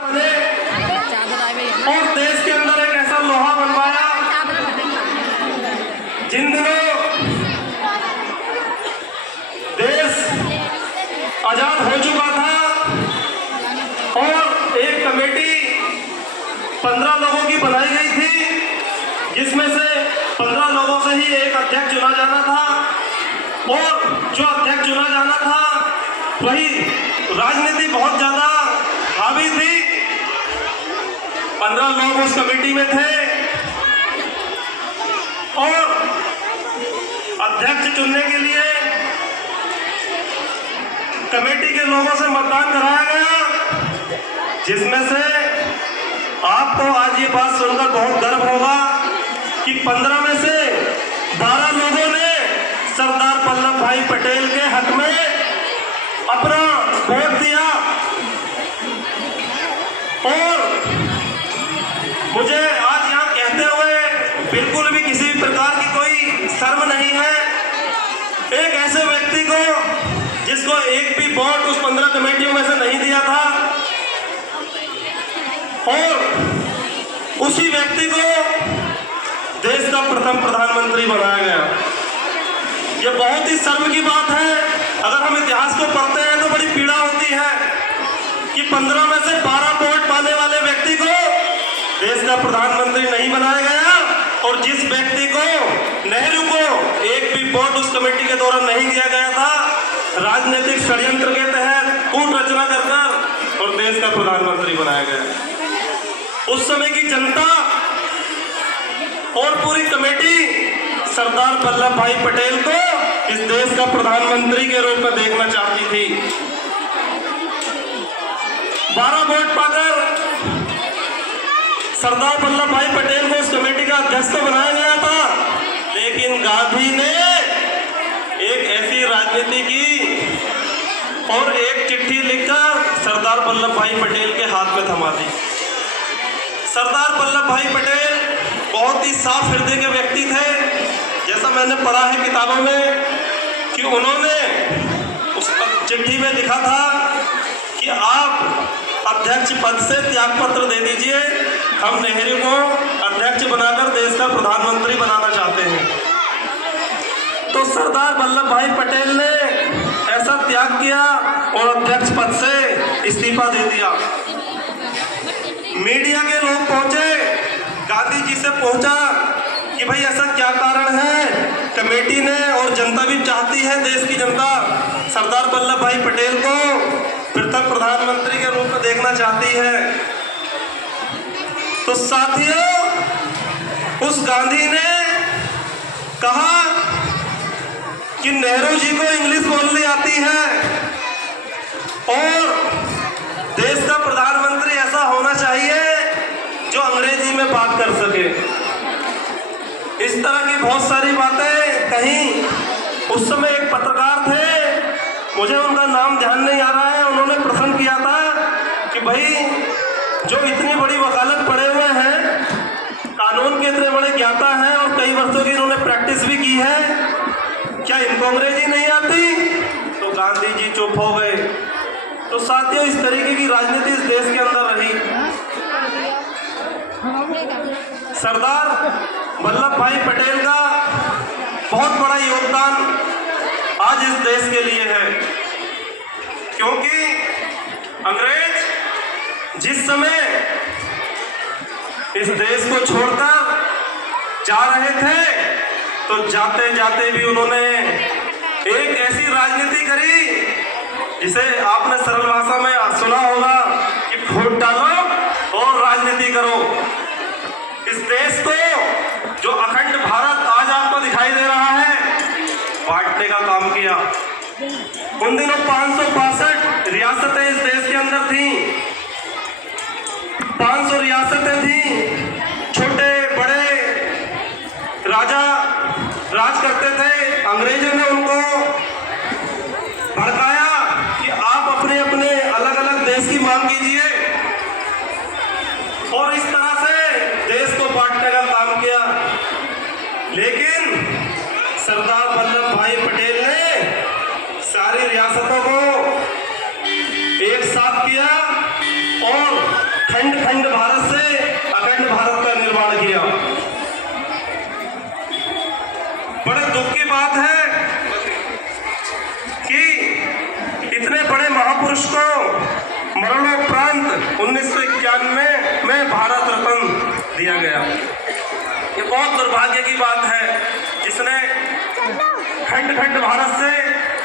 और देश के अंदर एक ऐसा लोहा बनवाया। जिन दिनों देश आजाद हो चुका था और एक कमेटी 15 लोगों की बनाई गई थी, जिसमें से 15 लोगों से ही एक अध्यक्ष चुना जाना था, और जो अध्यक्ष चुना जाना था वही राजनीति बहुत ज्यादा हावी थी। 15 लोग उस कमेटी में थे और अध्यक्ष चुनने के लिए कमेटी के लोगों से मतदान कराया गया, जिसमें से आपको आज ये बात सुनकर बहुत गर्व होगा कि 15 में से 12 लोगों ने सरदार वल्लभ भाई पटेल के हक में अपना वोट दिया। और मुझे आज यहाँ कहते हुए बिल्कुल भी किसी प्रकार की कोई शर्म नहीं है। एक ऐसे व्यक्ति को जिसको एक भी वोट उस 15 कमेटियों में से नहीं दिया था, और उसी व्यक्ति को देश का प्रथम प्रधानमंत्री बनाया गया। यह बहुत ही शर्म की बात है। अगर हम इतिहास को पढ़ते हैं तो बड़ी पीड़ा होती है कि 15 में से 12 वोट पाने वाले व्यक्ति को देश का प्रधानमंत्री नहीं बनाया गया, और जिस व्यक्ति को नेहरू को एक भी वोट उस कमेटी के दौरान नहीं दिया गया था, राजनीतिक षड्यंत्र के तहत कूट रचना कर और देश का प्रधानमंत्री बनाया गया। उस समय की जनता और पूरी कमेटी सरदार वल्लभ भाई पटेल को इस देश का प्रधानमंत्री के रूप में देखना चाहती थी। 12 वोट पाकर सरदार वल्लभ भाई पटेल को उस कमेटी का अध्यक्ष बनाया गया था, लेकिन गांधी ने एक ऐसी राजनीति की और एक चिट्ठी लिखकर सरदार वल्लभ भाई पटेल के हाथ में थमा दी। सरदार वल्लभ भाई पटेल बहुत ही साफ हृदय के व्यक्ति थे। जैसा मैंने पढ़ा है किताबों में कि उन्होंने उस चिट्ठी में लिखा था कि आप अध्यक्ष पद से त्याग पत्र दे दीजिए, हम नेहरू को अध्यक्ष बनाकर देश का प्रधानमंत्री बनाना चाहते हैं। तो सरदार वल्लभ भाई पटेल ने ऐसा त्याग किया और अध्यक्ष पद से इस्तीफा दे दिया। मीडिया के लोग पहुंचे, गांधी जी से पूछा कि भाई ऐसा क्या कारण है, कमेटी ने और जनता भी चाहती है, देश की जनता सरदार वल्लभ भाई पटेल को प्रथम प्रधानमंत्री के रूप में देखना चाहती है। तो साथियों, उस गांधी ने कहा कि नेहरू जी को इंग्लिश बोलनी आती है और देश का प्रधानमंत्री ऐसा होना चाहिए जो अंग्रेजी में बात कर सके। इस तरह की बहुत सारी बातें कहीं। उस समय एक पत्रकार थे, मुझे उनका नाम ध्यान नहीं आ रहा है, उन्होंने प्रश्न किया था कि भाई जो इतनी बड़ी वकालत पढ़े हुए हैं, कानून के इतने बड़े ज्ञाता हैं और कई वर्षों की इन्होंने प्रैक्टिस भी की है, क्या इनको अंग्रेजी नहीं आती? तो गांधी जी चुप हो गए। तो साथियों, इस तरीके की राजनीति इस देश के अंदर रही। सरदार वल्लभ भाई पटेल का बहुत बड़ा योगदान आज इस देश के लिए है, क्योंकि अंग्रेज जिस समय इस देश को छोड़कर जा रहे थे, तो जाते जाते भी उन्होंने एक ऐसी राजनीति करी जिसे आपने सरल भाषा में सुना होगा कि वोट डालो और राजनीति करो। इस देश को, जो अखंड भारत आज आपको दिखाई दे रहा है, बांटने का काम किया। उन दिनों 562 रियासतें इस देश के अंदर थीं। 500 रियासतें थीं। छोटे बड़े राजा राज करते थे। अंग्रेजों ने उनको भड़काया कि आप अपने अपने अलग अलग देश की मांग कीजिए, और इस तरह से देश को बांटने का काम किया। लेकिन सरदार वल्लभ भाई पटेल ने सारी रियासतों को एक साथ किया खंड खंड भारत से अखंड भारत का निर्माण किया। बड़े दुख की बात है कि इतने बड़े महापुरुष को मरणोपरांत 1991 में भारत रत्न दिया गया। ये बहुत दुर्भाग्य की बात है, जिसने खंड खंड भारत से